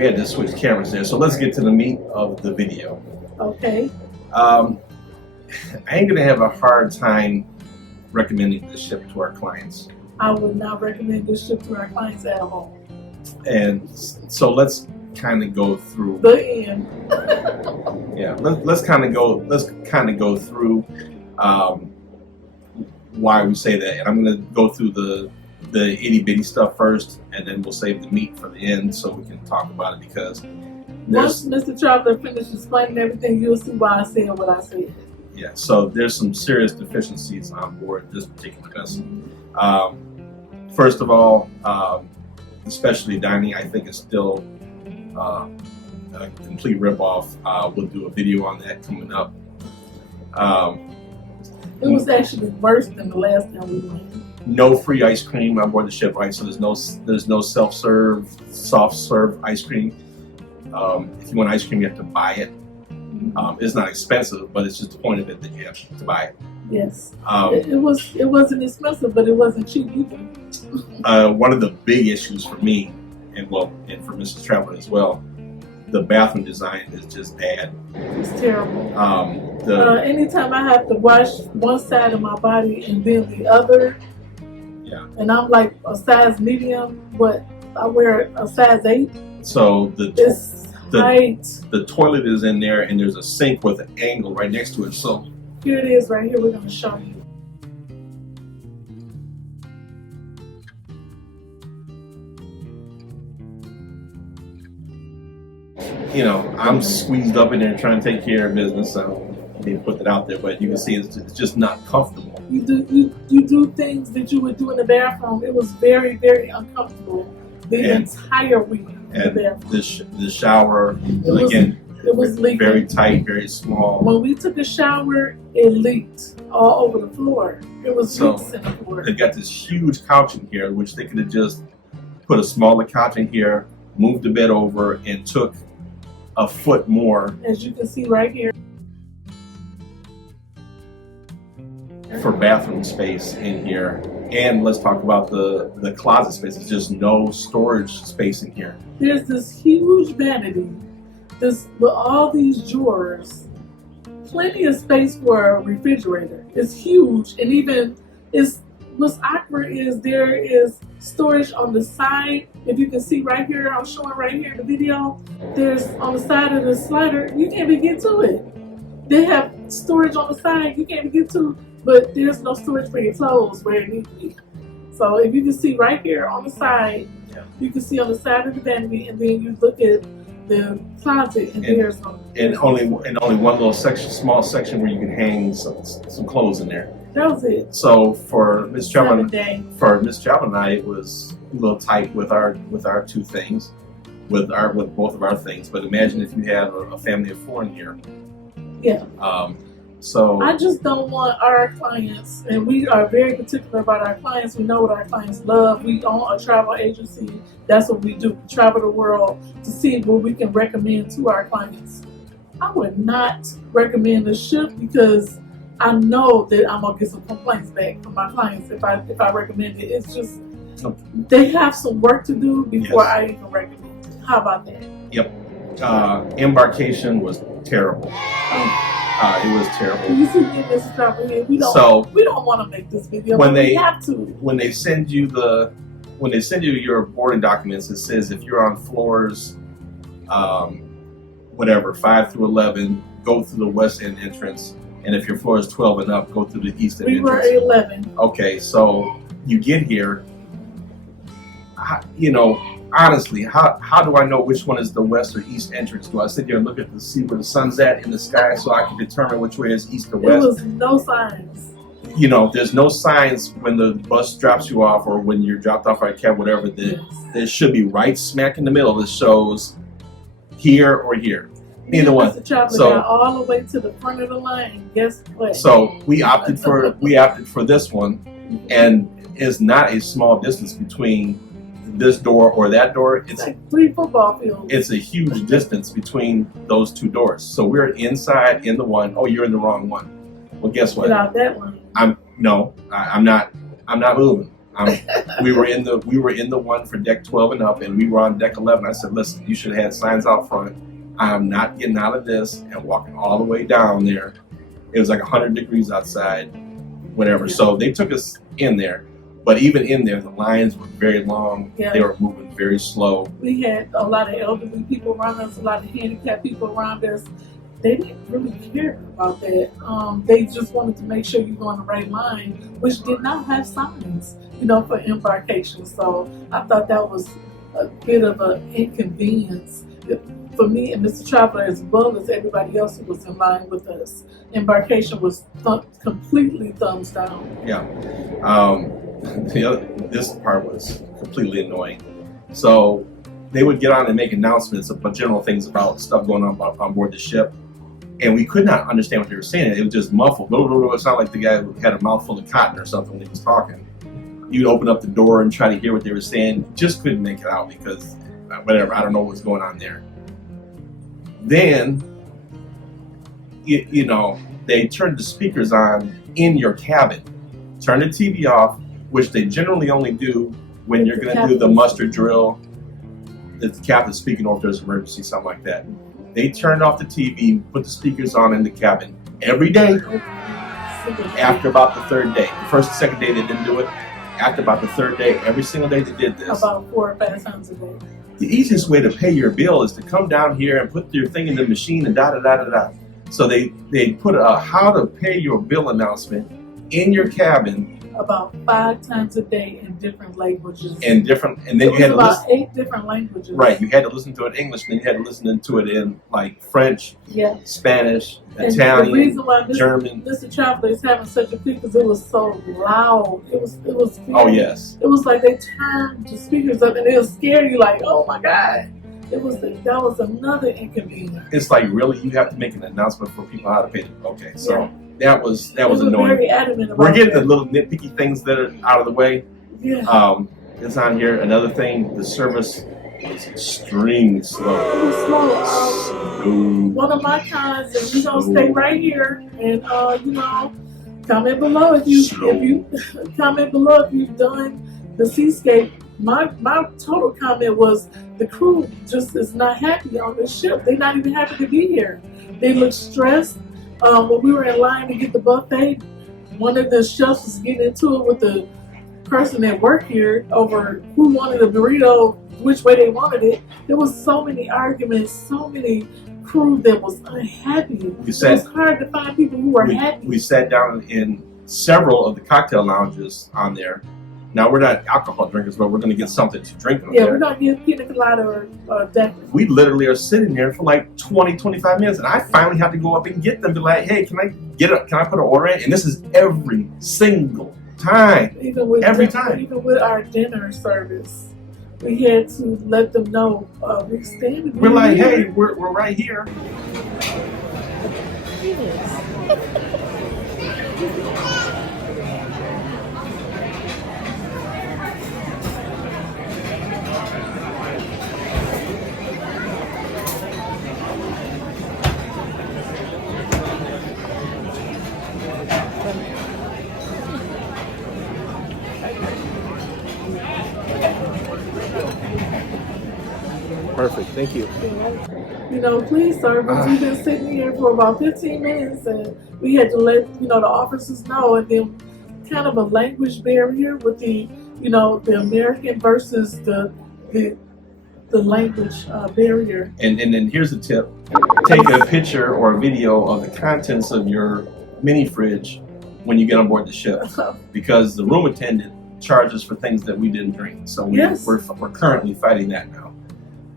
we had to switch cameras there. So let's get to the meat of the video. Okay. I ain't gonna have a hard time recommending this ship to our clients. I would not recommend this ship to our clients at all. And so let's kind of go through The end. yeah, let's kind of go through why we say that. And I'm gonna go through the itty bitty stuff first, and then we'll save the meat for the end so we can talk about it, because once Mr. Traveler finishes explaining everything, you'll see why I said what I said. Yeah, so there's some serious deficiencies on board this particular vessel. First of all, especially dining, I think is still a complete ripoff. We'll do a video on that coming up. It was actually worse than the last time we went. No free ice cream on board the ship, right? So there's no self-serve, soft-serve ice cream. If you want ice cream, you have to buy it. It's not expensive, but it's just the point of it that you have to buy it. Yes. It wasn't expensive, but it wasn't cheap either. One of the big issues for me, and for Mrs. Traveler as well, the bathroom design is just bad. It's terrible. Anytime I have to wash one side of my body and then the other, yeah. And I'm like a size medium, but I wear a size 8. So the toilet is in there, and there's a sink with an angle right next to it. So here it is, right here. We're going to show you. You know, I'm squeezed up in there trying to take care of business. So I need to put that out there, but you can see it's just not comfortable. You do things that you would do in the bathroom. It was very, very uncomfortable. The entire week. And the shower, it was leaking. Very tight, very small. When we took a shower, it leaked all over the floor. It was leaks in the floor. They've got this huge couch in here, which they could have just put a smaller couch in here, moved the bed over, and took a foot more. As you can see right here. For bathroom space in here. And let's talk about the closet space. There's just no storage space in here. There's this huge vanity, with all these drawers, plenty of space for a refrigerator. It's huge, and even what's awkward is there is storage on the side. If you can see right here, I'm showing right here in the video, there's on the side of the slider, you can't even get to it. They have storage on the side, you can't even get to, but there's no storage for your clothes where it needs to be. So if you can see right here on the side, you can see on the side of the vanity, and then you look at the closet, and there's only one little small section where you can hang some clothes in there. That was it. So for Miss Traveler and I, it was a little tight with our two things, with both of our things. But imagine if you have a family of 4 in here. Yeah. So I just don't want our clients, and we are very particular about our clients. We know what our clients love. We own a travel agency. That's what we do. We travel the world to see what we can recommend to our clients. I would not recommend the ship because I know that I'm gonna get some complaints back from my clients if I recommend it. It's just they have some work to do before I even recommend it. How about that? Yep. Embarkation was terrible. It was terrible. You see me, Mrs. Traveler here. We don't want to make this video. We have to. When they send you your boarding documents, it says if you're on floors, 5 through 11, go through the west end entrance, and if your floor is 12 and up, go through the east end entrance. We were 11. Okay, so you get here. Honestly, how do I know which one is the west or east entrance? Do I sit here and look to see where the sun's at in the sky so I can determine which way is east or west? There was no signs. There's no signs when the bus drops you off or when you're dropped off by a cab, whatever. There should be right smack in the middle that shows here or here. Neither one. Mr. Traveler got all the way to the front of the line. Guess what? So we opted for this one, and it's not a small distance between this door or that door. It's like 3 football fields. It's a huge distance between those 2 doors. So we're inside in the one. Oh, you're in the wrong one. Well, guess what? Get out that one. I'm not moving. We were in the one for deck 12 and up, and we were on deck 11. I said, listen, you should have had signs out front. I'm not getting out of this and walking all the way down there. It was like 100 degrees outside, whatever. So they took us in there, but even in there, the lines were very long. Yeah. They were moving very slow. We had a lot of elderly people around us, a lot of handicapped people around us. They didn't really care about that. They just wanted to make sure you go on the right line, which did not have signs, for embarkation. So I thought that was a bit of an inconvenience for me and Mr. Traveler, as well as everybody else who was in line with us. Embarkation was completely thumbs down. Yeah. This part was completely annoying. So they would get on and make announcements about general things about stuff going on board the ship. And we could not understand what they were saying. It was just muffled. It sounded like the guy who had a mouthful of cotton or something when he was talking. You'd open up the door and try to hear what they were saying. Just couldn't make it out because, whatever, I don't know what's going on there. Then, they turned the speakers on in your cabin. Turn the TV off, which they generally only do when you're going to do the muster drill. The captain's speaking or if there's an emergency, something like that. They turned off the TV, put the speakers on in the cabin every day. After about the third day, the first and second day they didn't do it. After about the third day, every single day they did this. About 4 or 5 times a day. The easiest way to pay your bill is to come down here and put your thing in the machine and da. So they put a how to pay your bill announcement in your cabin. About 5 times a day in different languages. And then you had to about listen. 8 different languages. Right, you had to listen to it in English, then you had to listen to it in like French, Spanish, and Italian, the reason why German. Mr. Traveler is having such a fit because it was so loud. It was. Oh yes. It was like they turned the speakers up and it was scary. You like, oh my God. That was another inconvenience. It's like really you have to make an announcement for people how to pay. Okay, so. That was annoying. Very adamant about We're getting the little nitpicky things that are out of the way. Yeah. It's on here. Another thing, the service was extremely slow. It was slow. One of my cons, and we're gonna stay right here, and comment below if you comment below if you've done the Seascape. My total comment was the crew just is not happy on this ship. They're not even happy to be here. They look stressed. When we were in line to get the buffet, one of the chefs was getting into it with the person that worked here over who wanted a burrito, which way they wanted it. There was so many arguments, so many crew that was unhappy. It was hard to find people who were happy. We sat down in several of the cocktail lounges on there. Now, we're not alcohol drinkers, but we're going to get something to drink on there. Yeah, we're not getting pina colada or that. We literally are sitting there for like 20, 25 minutes, and I finally have to go up and get them. Be like, hey, can I put an order in? And this is every single time. Every time. Even with our dinner service, we had to let them know we're standing. We're like, hey, we're right here. Perfect, thank you. Please serve us. We've been sitting here for about 15 minutes and we had to let, the officers know, and then kind of a language barrier with the American versus the language barrier. And then here's a tip. Take a picture or a video of the contents of your mini fridge when you get on board the ship, because the room attendant charges for things that we didn't drink. So we're currently fighting that now.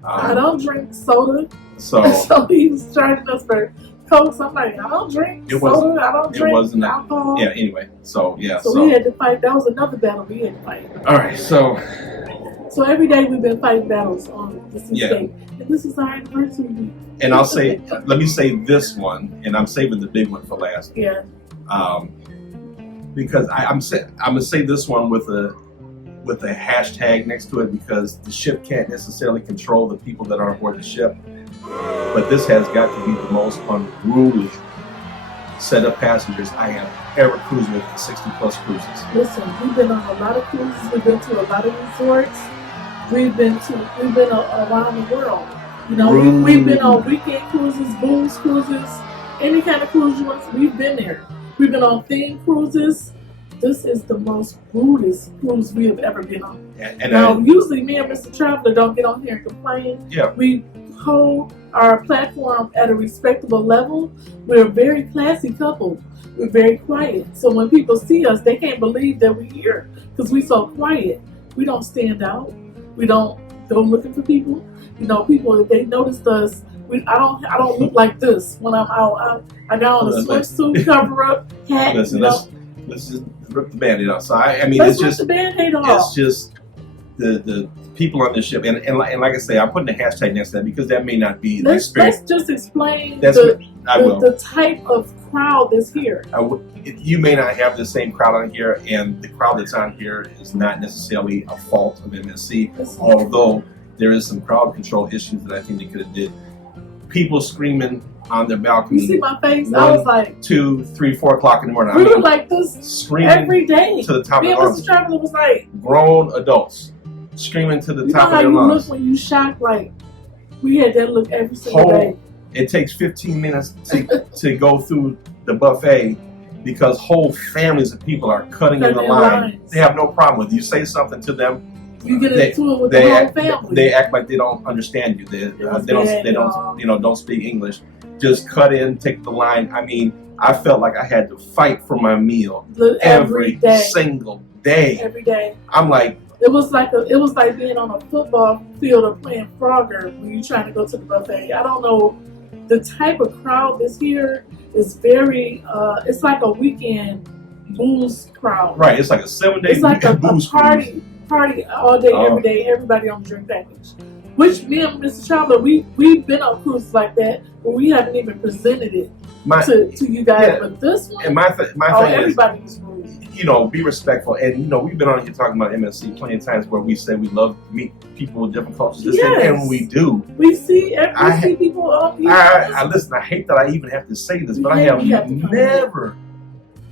I don't drink soda. So he was charging us for Coke. So I'm like, I don't drink soda. I don't drink alcohol. Yeah, anyway. So we had to fight. That was another battle we had to fight. All right, so every day we've been fighting battles on the Seascape. And this is our anniversary week. And I'll say, let me say this one, and I'm saving the big one for last. Yeah. Because I'm gonna say this one with a hashtag next to it, because the ship can't necessarily control the people that are on board the ship, but this has got to be the most unruly set of passengers I have ever cruised with in 60 plus cruises. Listen, we've been on a lot of cruises. We've been to a lot of resorts. We've been around the world. You know, we've been on weekend cruises, booze cruises, any kind of cruise you want. We've been there. We've been on themed cruises. This is the most rudest cruise we have ever been on. And now, usually me and Mr. Traveler don't get on here and complain. Yeah. We hold our platform at a respectable level. We're a very classy couple. We're very quiet. So when people see us, they can't believe that we're here because we're so quiet. We don't stand out. We don't go looking for people. You know, people, if they noticed us, I don't look like this when I'm out. I got on a swimsuit, cover up, hat. Listen, let's just rip the Band-Aid off. So I mean, let's it's just rip the Band-Aid off. It's just the people on this ship, and like I say, I'm putting a hashtag next to that because that may not be the experience. Let's just explain the type of crowd that's here. You may not have the same crowd on here, and the crowd that's on here is not necessarily a fault of MSC, although there is some crowd control issues that I think they could have did. People screaming on their balcony. You see my face? I was like 2, 3, 4 o'clock in the morning. We were like this screaming every day. To the top of their lungs. lungs. Mr. Traveler was like grown adults screaming to the top of their lungs. You know how you look when you shocked? Like we had that look every single day. It takes 15 minutes to go through the buffet because whole families of people are cutting in the line. They have no problem with it. You say something to them. You get into it with the whole family. They act like they don't understand you. They don't speak English. Just cut in, take the line. I mean, I felt like I had to fight for my meal every single day. Every day. I'm like, it was like being on a football field or playing Frogger when you're trying to go to the buffet. I don't know, the type of crowd that's here is very. It's like a weekend booze crowd. Right. It's like a 7-day. It's like a booze party all day, every day. Everybody on the drink package. Which me and Mr. Traveler, we've been on cruises like that, but we haven't even presented it to you guys. Yeah. But this one, and my thing everybody was rude. You know, be respectful. And you know, we've been on here talking about MSC plenty of times where we say we love to meet people with different cultures. And we do. We see people on here. I listen. I hate that I even have to say this, but I have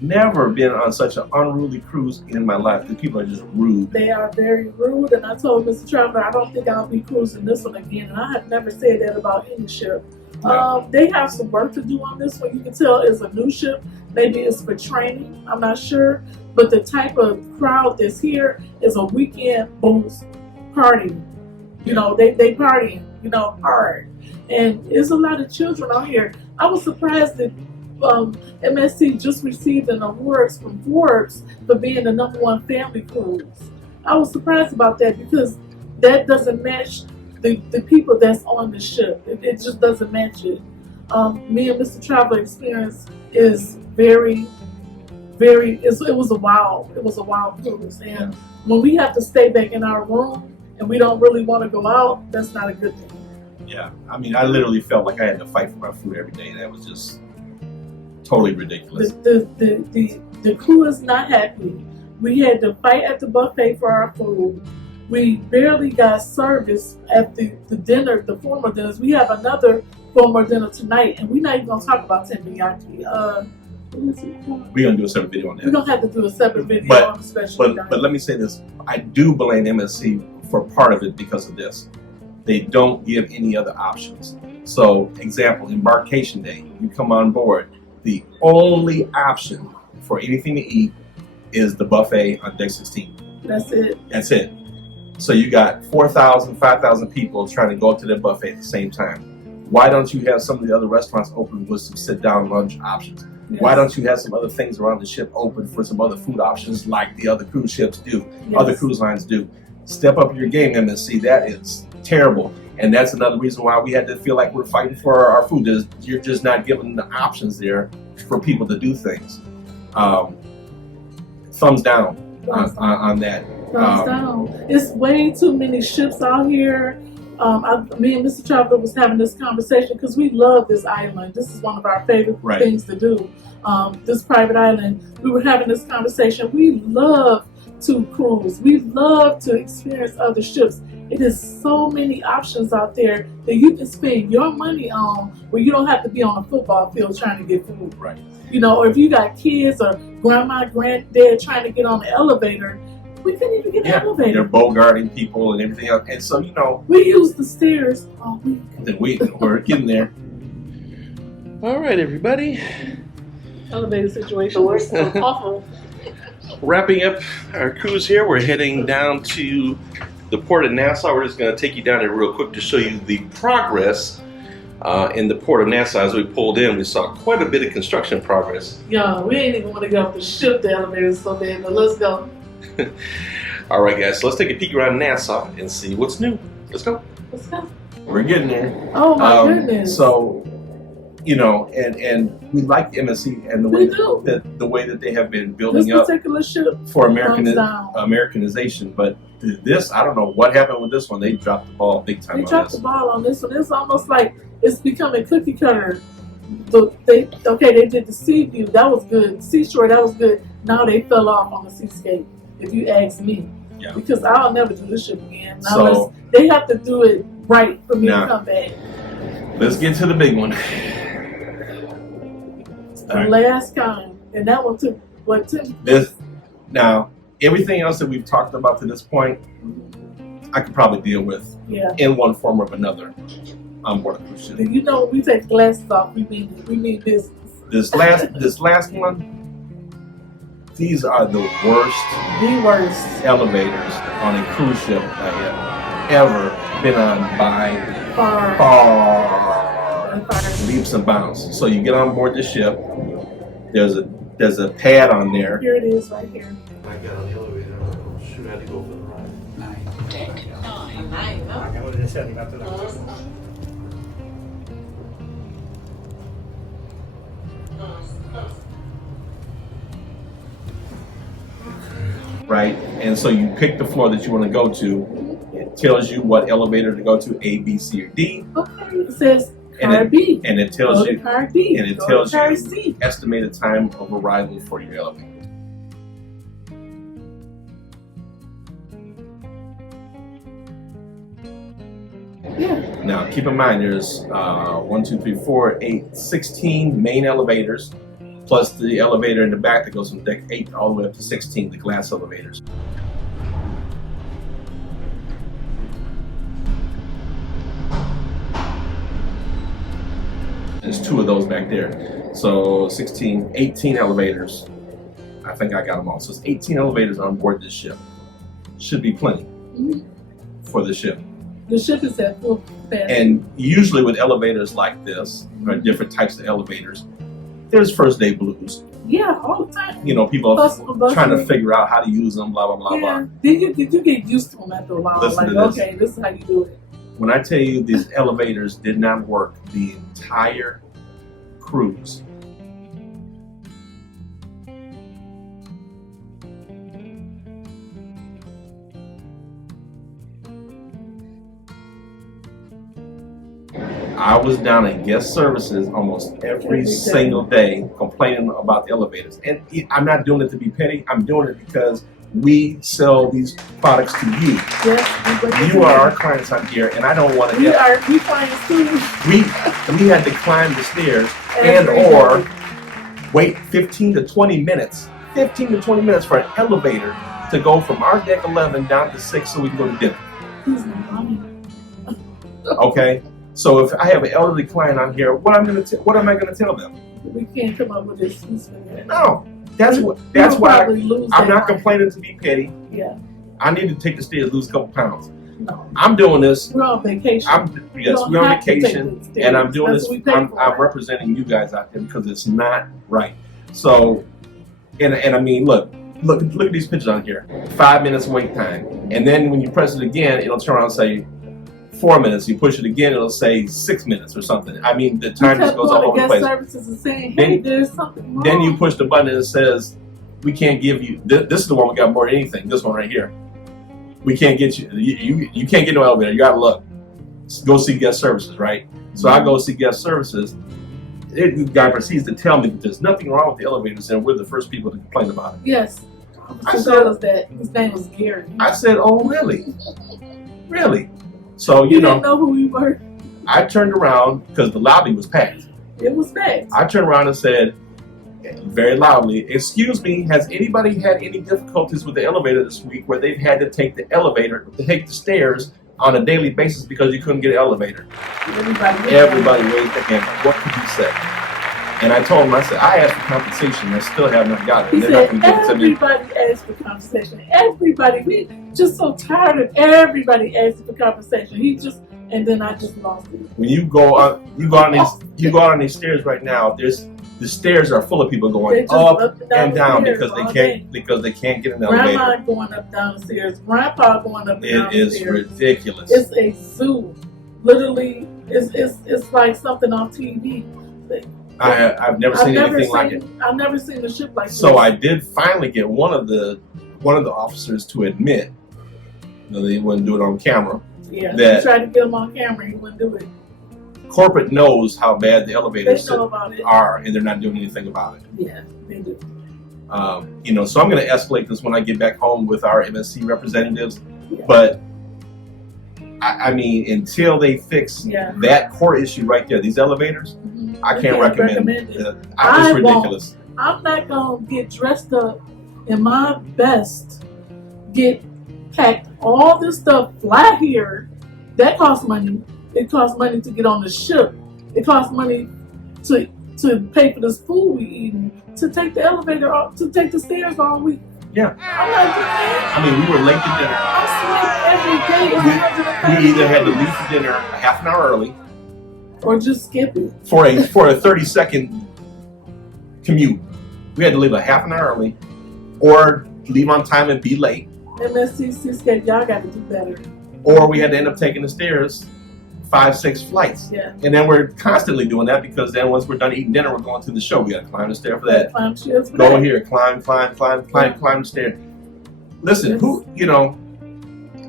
never been on such an unruly cruise in my life. The people are just rude. They are very rude, and I told Mr. Traveler, I don't think I'll be cruising this one again. And I have never said that about any ship. Yeah. They have some work to do on this one. You can tell it's a new ship. Maybe it's for training. I'm not sure. But the type of crowd that's here is a weekend booze party. You know, they partying, you know, hard. And there's a lot of children out here. I was surprised that MSC just received an award from Forbes for being the #1 family cruise. I was surprised about that because that doesn't match the people that's on the ship. It just doesn't match it. Me and Mr. Traveler experience is very, very. It was a wild cruise, and when we have to stay back in our room and we don't really want to go out, that's not a good thing. Yeah, I mean, I literally felt like I had to fight for my food every day. That was just totally ridiculous. The crew is not happy. We had to fight at the buffet for our food. We barely got service at the dinner, the formal dinners. We have another formal dinner tonight, and we're not even going to talk about teppanyaki. We're going to do a separate video on that. We're going to have to do a separate video on the special. But let me say this. I do blame MSC for part of it because of this. They don't give any other options. So, example, Embarkation Day, you come on board. The only option for anything to eat is the buffet on deck 16. That's it. That's it. So you got 4,000, 5,000 people trying to go up to the buffet at the same time. Why don't you have some of the other restaurants open with some sit-down lunch options? Yes. Why don't you have some other things around the ship open for some other food options like the other cruise ships do, other cruise lines do? Step up your game, MSC. That is terrible. And that's another reason why we had to feel like we're fighting for our food. You're just not giving the options there for people to do things. Thumbs down on that. Thumbs down. It's way too many ships out here. Me and Mr. Traveler was having this conversation because we love this island. This is one of our favorite things to do. This private island. We were having this conversation. We love to cruise. We love to experience other ships. It is so many options out there that you can spend your money on where you don't have to be on a football field trying to get food. Right. You know, or if you got kids or grandma, granddad trying to get on the elevator, we couldn't even get an elevator. They're bogarting people and everything else. And so, you know, we use the stairs all week. We're getting there. All right, everybody. Elevator situation was so awful. Wrapping up our cruise here, we're heading down to the port of Nassau. We're just going to take you down there real quick to show you the progress in the port of Nassau. As we pulled in, we saw quite a bit of construction progress. Yo, we ain't even want to go up the ship. The elevator is so bad, but let's go. All right, guys, so let's take a peek around Nassau and see what's new. Let's go. Let's go. We're getting there. Oh my goodness. So, you know, and we like MSC and the way that they have been building this up particular ship for Americanization. But this, I don't know what happened with this one. They dropped the ball big time. They dropped the ball on this one. It's almost like it's becoming cookie cutter. They did the Sea View, that was good. Seashore, that was good. Now they fell off on the Seascape, if you ask me. Yeah. Because I'll never do this ship again. Now So they have to do it right for me to come back. Let's get to the big one. The last time, and that one took what took this. Now, everything else that we've talked about to this point, I could probably deal with in one form or another on board a cruise ship. You know, when we take glasses off, we mean business. This last one, these are the worst elevators on a cruise ship I have ever been on by far leaps and bounds. So you get on board the ship. There's a pad on there. Here it is, right here. I got on the elevator. Shoot, I had to go for the ride. Deck 9. Right, and so you pick the floor that you want to go to. It tells you what elevator to go to, A, B, C, or D. Okay, it says car B. And it tells you car B. And it tells you C. estimated time of arrival for your elevator. Yeah. Now keep in mind there's 1, 2, 3, 4, 8, 16 main elevators, plus the elevator in the back that goes from deck 8 all the way up to 16, the glass elevators. There's 2 of those back there. So 18 elevators. I think I got them all. So it's 18 elevators on board this ship. Should be plenty for the ship. The ship is at full capacity. And usually with elevators like this, or different types of elevators, there's first day blues. Yeah, all the time. You know, people are trying to figure out how to use them, blah, blah, blah, blah. Then you get used to them after a while. Listen like, to this. Okay, this is how you do it. When I tell you these elevators did not work the entire cruise. I was down at guest services almost every single day complaining about the elevators. And I'm not doing it to be petty. I'm doing it because we sell these products to you. Yes, you are our clients on here, and I don't want to we clients too. We had to climb the stairs or wait 15 to 20 minutes. 15 to 20 minutes for an elevator to go from our deck 11 down to 6 so we can go to dinner. Okay? So if I have an elderly client on here, what am I going to tell them? We can't come up with this excuse for that. No, that's why I'm not complaining to be petty. Yeah, I need to take the stairs, lose a couple pounds. No. I'm doing this. We're on vacation. We're on vacation, and I'm doing this. I'm representing you guys out there because it's not right. So, and I mean, look at these pictures on here. 5 minutes wait time, and then when you press it again, it'll turn around and say 4 minutes. You push it again, it'll say 6 minutes or something. I mean, the time just goes all over the place. Services and saying, hey, there's something wrong. Then you push the button and it says, we can't give you, this is the one we got more than anything, this one right here. We can't get you, you can't get no elevator, you gotta look. Go see guest services, right? So I go see guest services. The guy proceeds to tell me that there's nothing wrong with the elevators and we're the first people to complain about it. Yes. I said that his name was Gary. I said, oh, really? Really? So, You didn't know who we were? I turned around because the lobby was packed. It was packed. I turned around and said, very loudly, excuse me, has anybody had any difficulties with the elevator this week where they've had to take the stairs on a daily basis because you couldn't get an elevator? Everybody raised their hand. What could you say? And I told him, I said, I asked for compensation. I still have not got it. He They're said, not going to give it to me. everybody asked for compensation. Everybody. We just so tired of everybody asking for compensation. And then I just lost it. When you go out on these stairs right now, the stairs are full of people going up and down because they can't get an elevator. Grandma going up down the stairs. Grandpa going up and down the stairs. It is ridiculous. It's a zoo. Literally, it's like something on TV. I've never seen anything like it. I've never seen a ship like this. So I did finally get one of the officers to admit that they wouldn't do it on camera. Yeah, they tried to get him on camera. He wouldn't do it. Corporate knows how bad the elevators are, and they're not doing anything about it. Yeah, they do. So I'm going to escalate this when I get back home with our MSC representatives. Yeah. But I mean, until they fix that core issue right there, these elevators, I can't recommend it. It's ridiculous. I'm not going to get dressed up in my best, get packed all this stuff, fly here. That costs money. It costs money to get on the ship. It costs money to pay for this food we eating, to take the elevator off, to take the stairs all week. Yeah. I'm not doing that. I mean, we were late to dinner. I'm sleeping every day. We either had to leave for dinner half an hour early, or just skip it for a 30-second commute. We had to leave a half an hour early, or leave on time and be late. MSC Seascape, y'all got to do better. Or we had to end up taking the stairs 5-6 flights. Yeah. And then we're constantly doing that because then once we're done eating dinner, we're going to the show. We got to climb the stair for that. Climb stairs for Go that. here, climb the stair. Listen,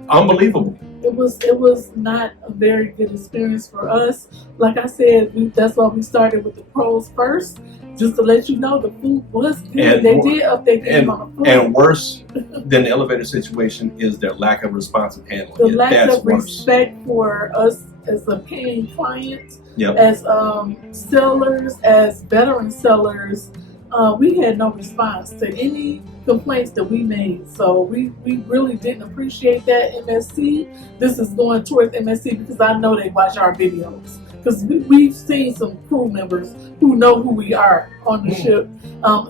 unbelievable. It was not a very good experience for us. Like I said, that's why we started with the pros first, just to let you know the food was good. And they did update the game on the food. And worse than the elevator situation is their lack of responsive handling. The lack of respect for us as a paying client, as sellers, as veteran sellers. We had no response to any complaints that we made. So we really didn't appreciate that, MSC. This is going towards MSC because I know they watch our videos. Because we've seen some crew members who know who we are on the ship.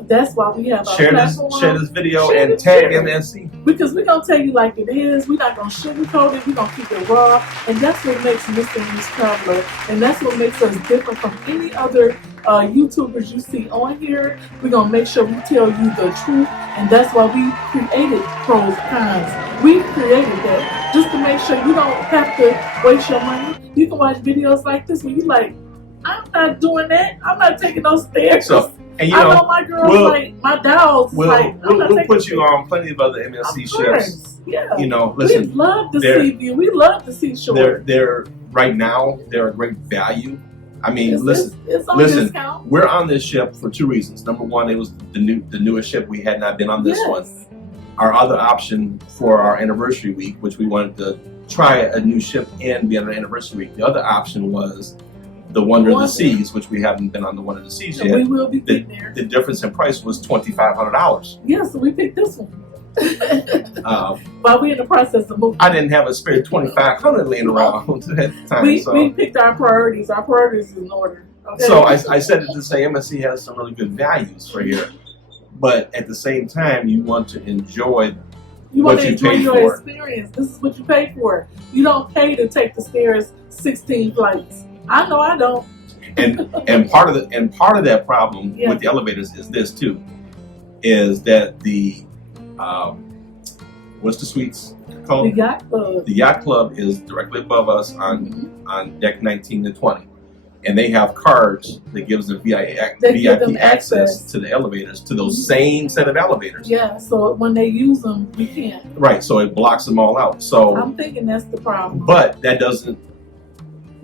That's why we have our platform. Share this video and tag MSC. Because we're going to tell you like it is. We're not going to sugarcoat it. We're going to keep it raw. And that's what makes Mr. and Miss Traveler. And that's what makes us different from any other YouTubers you see on here. We're going to make sure we tell you the truth. And that's why we created Pros Cons. We created that just to make sure you don't have to waste your money. You can watch videos like this where you're like, I'm not doing that. I'm not taking those stairs. So, and I know my girls my dolls. We'll put you on plenty of other MSC ships. Yeah. Listen. We love to see you. We love to see shore. They're right now. They're a great value. I mean, listen. Discount. We're on this ship for 2 reasons. Number one, it was the newest ship. We had not been on this one. Our other option for our anniversary week, which we wanted to try a new ship and be on our anniversary week. The other option was the Wonder of the Seas, which we haven't been on the Wonder of the Seas yet. We will be there. The difference in price was $2,500. Yeah, so we picked this one. While we're in the process of moving. I didn't have a spare $2,500 laying around at the time. We picked our priorities. Our priorities is in order. Okay? So I said it to say MSC has some really good values for here. But at the same time, you want to enjoy what you pay your experience. This is what you pay for. You don't pay to take the stairs 16 flights. I know I don't. And part of that problem with the elevators is this too, is that the what's the suites called? The yacht club. The yacht club is directly above us on deck 19 and 20. And they have cards that gives them VIP access to the elevators, to those same set of elevators. Yeah, so when they use them, we can't. Right, so it blocks them all out. So I'm thinking that's the problem. But that doesn't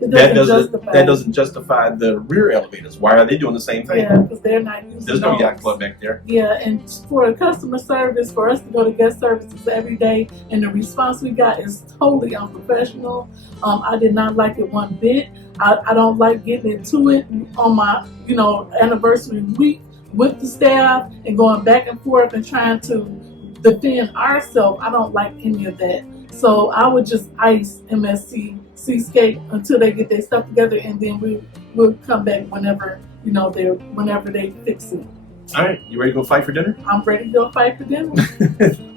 It that doesn't justify the rear elevators. Why are they doing the same thing? Yeah, because they're not using There's no those. yacht club back there. Yeah, and for customer service, for us to go to guest services every day, and the response we got is totally unprofessional. I did not like it one bit. I don't like getting into it on my, anniversary week with the staff and going back and forth and trying to defend ourselves. I don't like any of that. So I would just ice MSC Seascape until they get their stuff together, and then we'll come back whenever whenever they fix it. All right, you ready to go fight for dinner? I'm ready to go fight for dinner.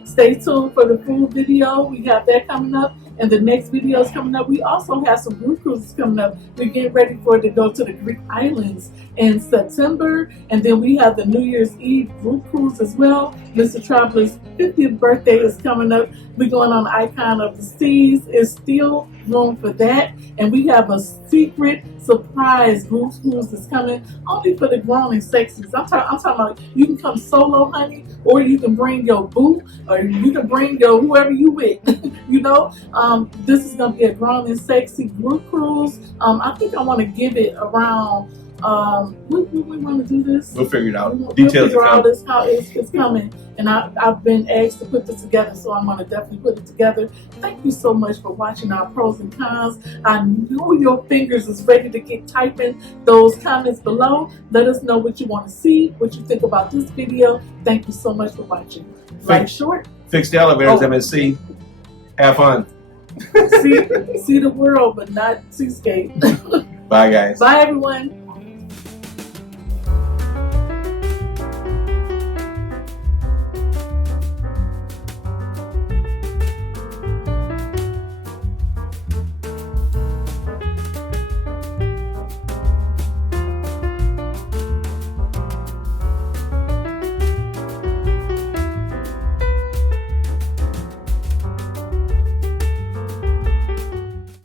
Stay tuned for the food video. We have that coming up, and the next video is coming up. We also have some group cruises coming up. We're getting ready for it to go to the Greek islands in September, and then we have the New Year's Eve group cruise as well. Mr. Traveler's 50th birthday is coming up. We're going on Icon of the Seas. It's still room for that, and we have a secret surprise group cruise that's coming only for the grown and sexies. I'm talking about you can come solo, honey, or you can bring your boo, or you can bring your whoever you with. This is gonna be a grown and sexy group cruise. I think I want to give it around. We want to do this. We'll figure it out. We'll Details figure are out coming. how it's coming, and I've been asked to put this together, so I'm gonna definitely put it together. Thank you so much for watching our pros and cons. I know your fingers is ready to get typing those comments below. Let us know what you want to see, what you think about this video. Thank you so much for watching. Life short. Fix the elevators, Oh. MSC. Have fun. See the world, but not Seascape. Bye, guys. Bye, everyone.